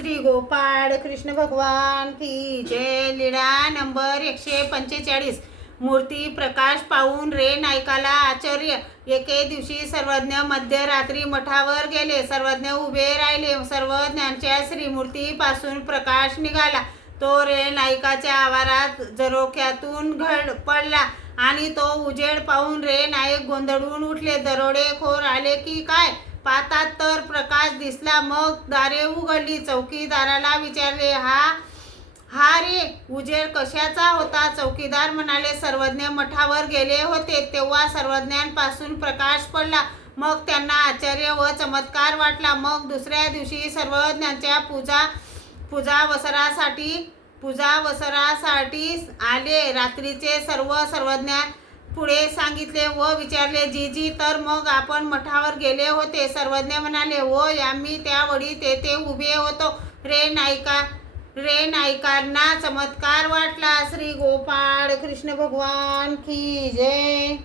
श्री गोपाळ कृष्ण भगवान की जय। लीळा नंबर 145। मूर्ती प्रकाश पाहून रे नायकाला आश्चर्य। एके दिवशी सर्वज्ञ मध्यरात्री मठावर गेले. सर्वज्ञ उभे राहिले. सर्वज्ञांच्या श्रीमूर्तीपासून प्रकाश निघाला. तो रे नायकाच्या आवारात झरोख्यातून पडला आणि तो उजेड पाहून रे नायक गोंधळून उठले. दरोडेखोर आले की काय पाहतात तर प्रकाश दिसला. मग दारे उघडली. चौकीदाराला विचारले, हा रे उजेड कशाचा होता? चौकीदार म्हणाले, सर्वज्ञ मठावर गेले होते तेव्हा सर्वज्ञांपासून प्रकाश पडला. मग त्यांना आश्चर्य व चमत्कार वाटला. मग दुसऱ्या दिवशी सर्वज्ञांच्या पूजावसरासाठी आले. रात्रीचे सर्व सर्वज्ञां पुढे सांगितले व विचारले, जीजी तर मग आपण मठावर गेले होते? सर्वज्ञ म्हणाले, होय, आम्ही त्यावेळी तेथे उभे होतो. रे नायकांना चमत्कार वाटला. श्री गोपाळ कृष्ण भगवान की जय।